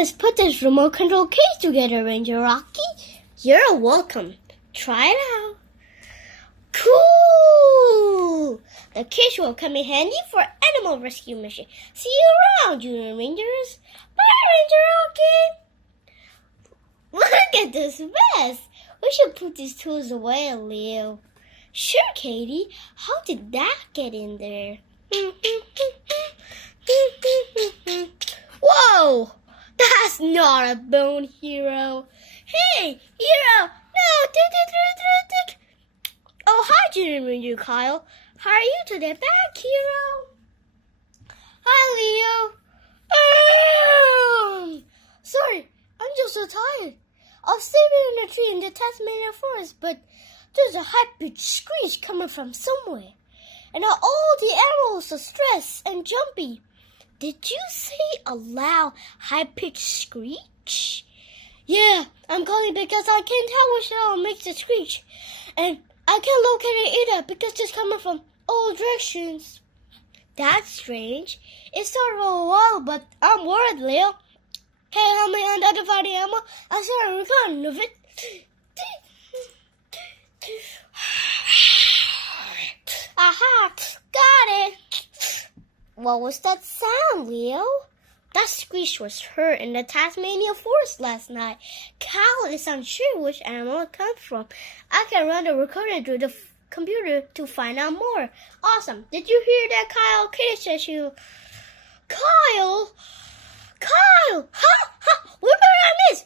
Let's put this remote control case together, Ranger Rocky. You're welcome. Try it out. Cool! The case will come in handy for animal rescue mission. See you around, Junior Rangers. Bye, Ranger Rocky. Look at this mess. We should put these tools away, Leo. Sure, Katie. How did that get in there? Whoa! That's not a bone, Hero. Hey, Hero! No! Oh, hi, Junior Ranger Kyle. How are you today? Back, Hero. Hi, Leo. Sorry, I'm just so tired. I was sleeping in a tree in the Tasmanian forest, but there's a high-pitched screech coming from somewhere. And now all the animals are stressed and jumpy. Did you say a loud, high-pitched screech? Yeah, I'm calling because I can't tell which animal makes the screech. And I can't locate it either because it's coming from all directions. That's strange. It started a while, but I'm worried, Leo. Can you help me identify the animal? I saw a recording of it. Aha! Got it! What was that sound, Leo? That screech was heard in the Tasmanian forest last night. Cal is unsure which animal it comes from. I can run the recording through the computer to find out more. Awesome. Did you hear that, Kyle? Katie says you... Kyle! Kyle! Ha! Where did I miss?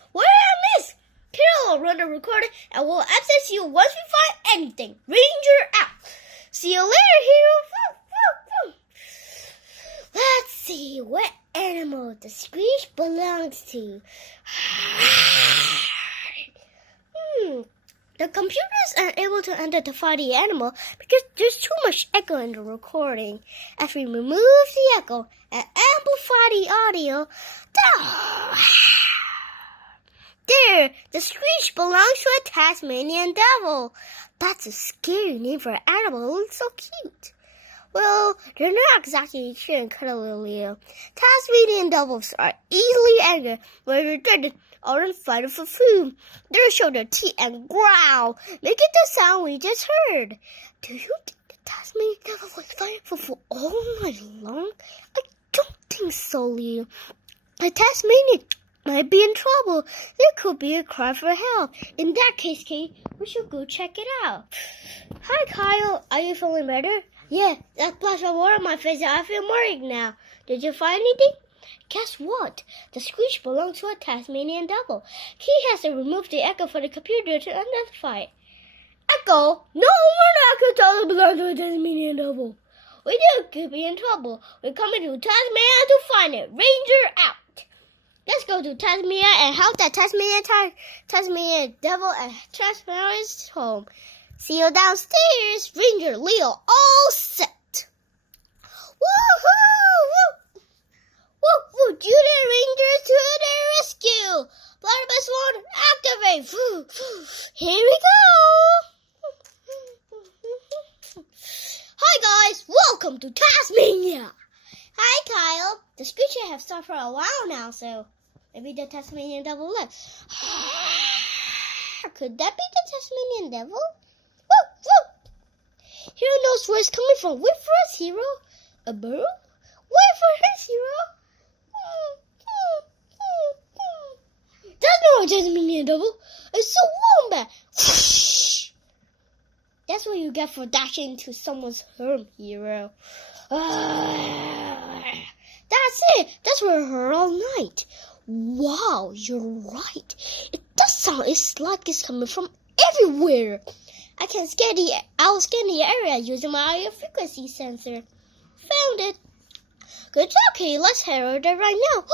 Kyle will run the recording and we'll access you once we find anything. Ranger out. See you later, Hero. Let's see what animal the screech belongs to. The computers aren't able to identify the animal because there's too much echo in the recording. As we remove the echo and amplify the audio, there, the screech belongs to a Tasmanian devil. That's a scary name for an animal who looks so cute. Well, they're not exactly cute and cuddly, Leo. Tasmanian devils are easily angered when they're threatened or in fighting for food. They'll show their teeth and growl, making the sound we just heard. Do you think the Tasmanian devil was fighting for food all night long? I don't think so, Leo. The Tasmanian might be in trouble. There could be a cry for help. In that case, Kate, we should go check it out. Hi, Kyle. Are you feeling better? Yeah, that splash of water on my face, I feel worried now. Did you find anything? Guess what? The screech belongs to a Tasmanian devil. He has to remove the echo for the computer to identify it. Echo? No, we're not going to tell it belongs to a Tasmanian devil. We could be in trouble. We're coming to Tasmania to find it. Ranger out. Let's go to Tasmania and help that Tasmanian devil and transfer his home. See you downstairs, Ranger Leo, all set. Woohoo! Woo! Junior Rangers to the rescue! Platypus 1, activate! Here we go! Hi guys, welcome to Tasmania! Hi Kyle, the screecher have stopped for a while now, so maybe the Tasmanian devil left. Could that be the Tasmanian devil? Hero knows where it's coming from. Wait for us, Hero. A burrow? Wait for us, Hero. That's not a Tasmanian devil. It's a wombat. That's what you get for dashing into someone's home, Hero. That's it. That's where I heard all night. Wow, you're right. It does sound like it's coming from everywhere. I'll scan the area using my audio frequency sensor. Found it. Good job, Katie. Let's head over there right now.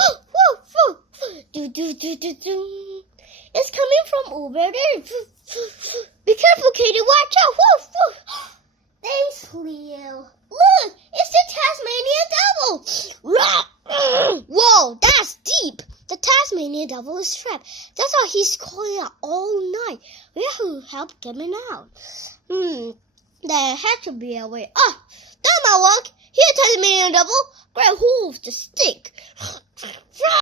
It's coming from over there. Be careful, Katie. Watch out. Thanks, Leo. Look, it's the Tasmanian devil. Whoa, that's deep. The Tasmanian devil is trapped. That's why he's calling out all night. We have to help get him out. There has to be a way. That might work. Here, Tasmanian devil. Grab hold of the stick.